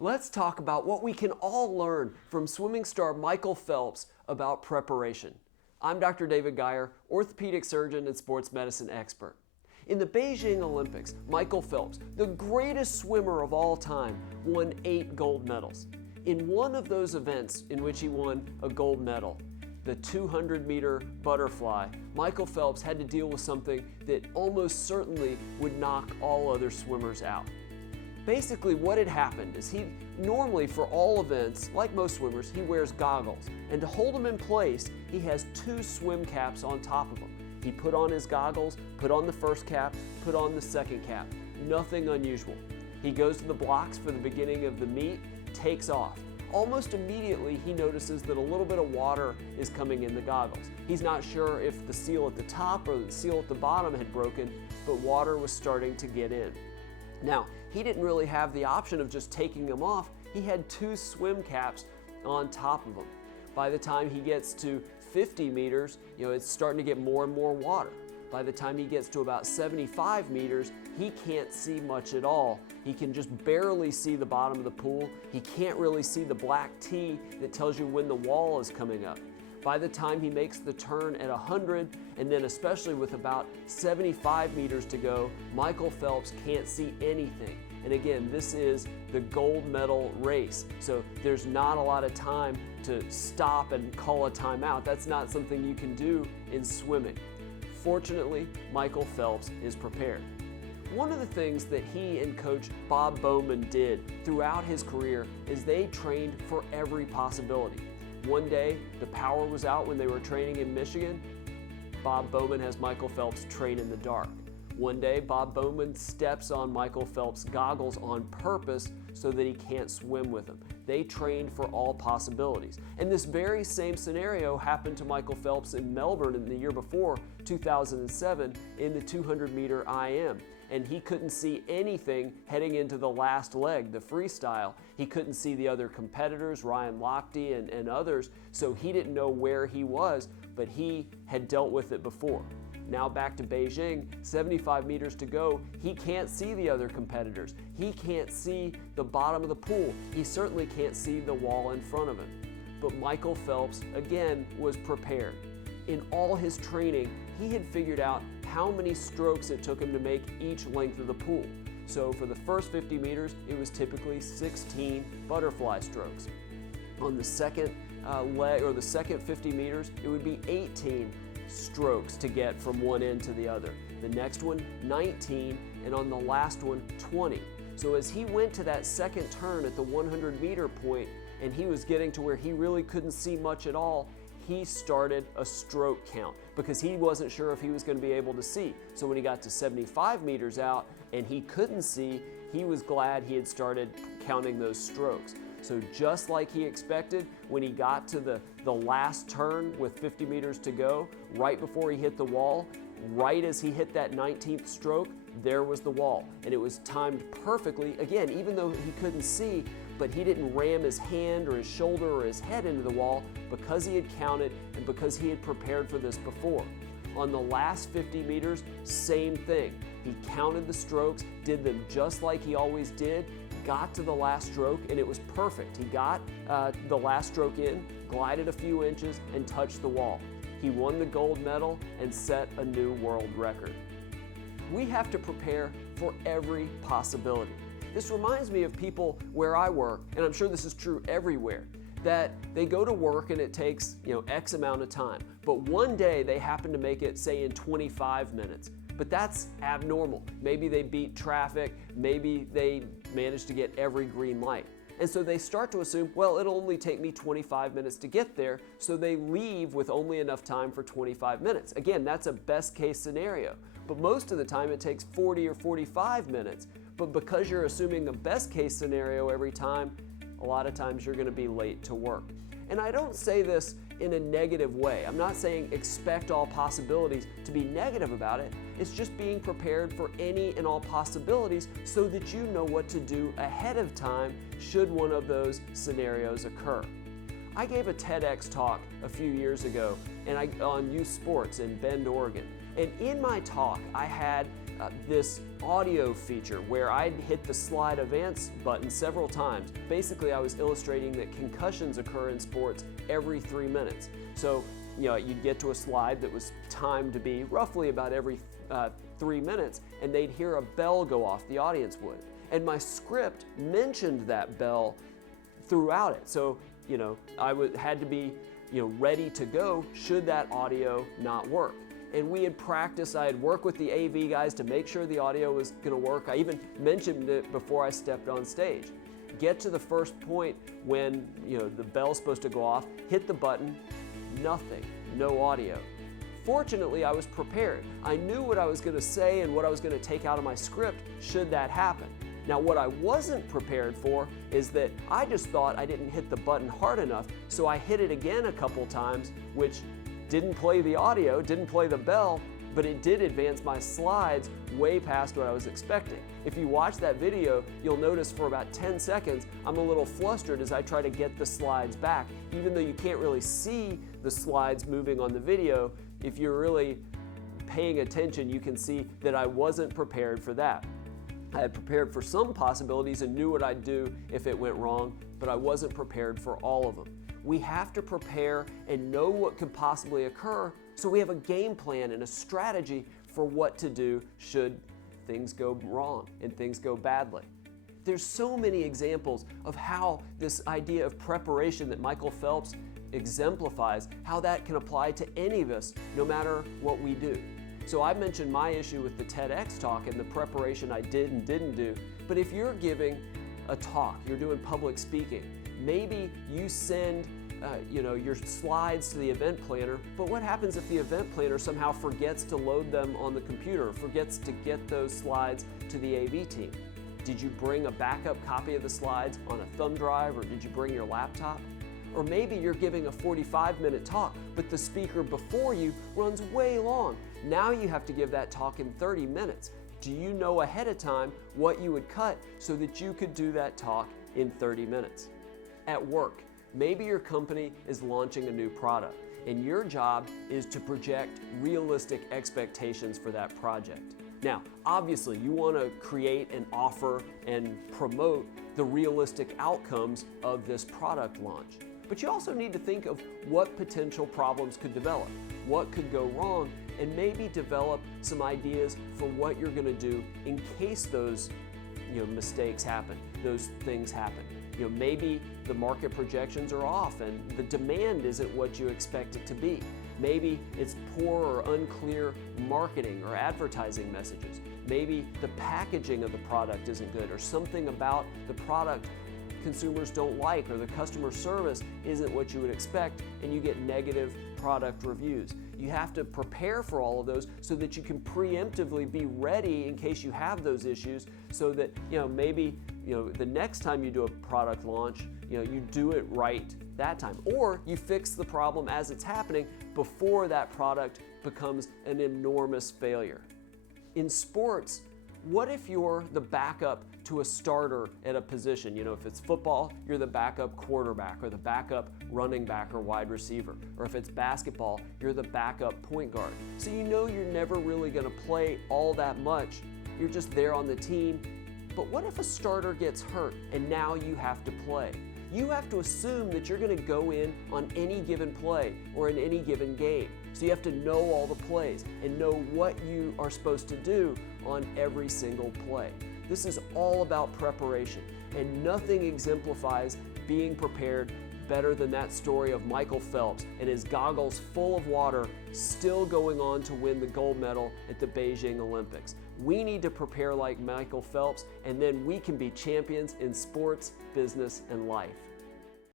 Let's talk about what we can all learn from swimming star Michael Phelps about preparation. I'm Dr. David Geyer, orthopedic surgeon and sports medicine expert. In the Beijing Olympics, Michael Phelps, the greatest swimmer of all time, won 8 gold medals. In one of those events in which he won a gold medal, the 200-meter butterfly, Michael Phelps had to deal with something that almost certainly would knock all other swimmers out. Basically, what had happened is he normally, for all events, like most swimmers, he wears goggles. And to hold them in place, he has 2 swim caps on top of him. He put on his goggles, put on the first cap, put on the second cap. Nothing unusual. He goes to the blocks for the beginning of the meet, takes off. Almost immediately, he notices that a little bit of water is coming in the goggles. He's not sure if the seal at the top or the seal at the bottom had broken, but water was starting to get in. Now, he didn't really have the option of just taking them off. He had 2 swim caps on top of them. By the time he gets to 50 meters, it's starting to get more and more water. By the time he gets to about 75 meters, he can't see much at all. He can just barely see the bottom of the pool. He can't really see the black T that tells you when the wall is coming up. By the time he makes the turn at 100, and then especially with about 75 meters to go, Michael Phelps can't see anything. And again, this is the gold medal race, so there's not a lot of time to stop and call a timeout. That's not something you can do in swimming. Fortunately, Michael Phelps is prepared. One of the things that he and Coach Bob Bowman did throughout his career is they trained for every possibility. One day, the power was out when they were training in Michigan. Bob Bowman has Michael Phelps train in the dark. One day, Bob Bowman steps on Michael Phelps' goggles on purpose so that he can't swim with them. They trained for all possibilities. And this very same scenario happened to Michael Phelps in Melbourne in the year before, 2007, in the 200-meter IM. And he couldn't see anything heading into the last leg, the freestyle. He couldn't see the other competitors, Ryan Lochte and others, so he didn't know where he was, but he had dealt with it before. Now back to Beijing, 75 meters to go, he can't see the other competitors. He can't see the bottom of the pool. He certainly can't see the wall in front of him. But Michael Phelps, again, was prepared. In all his training, he had figured out how many strokes it took him to make each length of the pool. So for the first 50 meters, it was typically 16 butterfly strokes. On the second leg, or the second 50 meters, it would be 18 strokes to get from one end to the other. The next one, 19, and on the last one, 20. So as he went to that second turn at the 100-meter point, and he was getting to where he really couldn't see much at all, he started a stroke count because he wasn't sure if he was going to be able to see. So when he got to 75 meters out and he couldn't see, he was glad he had started counting those strokes. So just like he expected, when he got to the last turn with 50 meters to go, right before he hit the wall, right as he hit that 19th stroke, there was the wall. And it was timed perfectly, again, even though he couldn't see, but he didn't ram his hand or his shoulder or his head into the wall because he had counted and because he had prepared for this before. On the last 50 meters, same thing. He counted the strokes, did them just like he always did, got to the last stroke, and it was perfect. He got the last stroke in, glided a few inches, and touched the wall. He won the gold medal and set a new world record. We have to prepare for every possibility. This reminds me of people where I work, and I'm sure this is true everywhere, that they go to work and it takes X amount of time, but one day they happen to make it, say, in 25 minutes. But that's abnormal. Maybe they beat traffic, maybe they managed to get every green light. And so they start to assume, well, it'll only take me 25 minutes to get there, so they leave with only enough time for 25 minutes. Again, that's a best case scenario, but most of the time it takes 40 or 45 minutes. But because you're assuming the best case scenario every time, a lot of times you're going to be late to work. And I don't say this in a negative way. I'm not saying expect all possibilities to be negative about it. It's just being prepared for any and all possibilities so that you know what to do ahead of time should one of those scenarios occur. I gave a TEDx talk a few years ago on youth sports in Bend, Oregon. And in my talk, I had this audio feature where I'd hit the slide advance button several times. Basically, I was illustrating that concussions occur in sports every 3 minutes. So, you'd get to a slide that was timed to be roughly about every 3 minutes, and they'd hear a bell go off, the audience would. And my script mentioned that bell throughout it. So, I had to be, ready to go should that audio not work. And we had practiced, I had worked with the AV guys to make sure the audio was going to work. I even mentioned it before I stepped on stage. Get to the first point when, the bell's supposed to go off, hit the button, nothing, no audio. Fortunately, I was prepared. I knew what I was going to say and what I was going to take out of my script should that happen. Now, what I wasn't prepared for is that I just thought I didn't hit the button hard enough, so I hit it again a couple times, which didn't play the audio, didn't play the bell, but it did advance my slides way past what I was expecting. If you watch that video, you'll notice for about 10 seconds, I'm a little flustered as I try to get the slides back. Even though you can't really see the slides moving on the video, if you're really paying attention, you can see that I wasn't prepared for that. I had prepared for some possibilities and knew what I'd do if it went wrong, but I wasn't prepared for all of them. We have to prepare and know what could possibly occur so we have a game plan and a strategy for what to do should things go wrong and things go badly. There's so many examples of how this idea of preparation that Michael Phelps exemplifies, how that can apply to any of us, no matter what we do. So I mentioned my issue with the TEDx talk and the preparation I did and didn't do, but if you're giving a talk, you're doing public speaking, maybe you send your slides to the event planner, but what happens if the event planner somehow forgets to load them on the computer, forgets to get those slides to the AV team? Did you bring a backup copy of the slides on a thumb drive, or did you bring your laptop? Or maybe you're giving a 45-minute talk, but the speaker before you runs way long. Now you have to give that talk in 30 minutes. Do you know ahead of time what you would cut so that you could do that talk in 30 minutes? At work, maybe your company is launching a new product, and your job is to project realistic expectations for that project. Now, obviously, you want to create and offer and promote the realistic outcomes of this product launch. But you also need to think of what potential problems could develop, what could go wrong, and maybe develop some ideas for what you're going to do in case those mistakes happen, those things happen. Maybe the market projections are off and the demand isn't what you expect it to be. Maybe it's poor or unclear marketing or advertising messages. Maybe the packaging of the product isn't good, or something about the product consumers don't like, or the customer service isn't what you would expect, and you get negative product reviews. You have to prepare for all of those so that you can preemptively be ready in case you have those issues, so that maybe the next time you do a product launch, you do it right that time, or you fix the problem as it's happening before that product becomes an enormous failure. In sports, what if you're the backup to a starter at a position? If it's football, you're the backup quarterback or the backup running back or wide receiver. Or if it's basketball, you're the backup point guard. So you're never really going to play all that much. You're just there on the team. But what if a starter gets hurt and now you have to play? You have to assume that you're going to go in on any given play or in any given game. So you have to know all the plays and know what you are supposed to do on every single play. This is all about preparation, and nothing exemplifies being prepared better than that story of Michael Phelps and his goggles full of water still going on to win the gold medal at the Beijing Olympics. We need to prepare like Michael Phelps, and then we can be champions in sports, business, and life.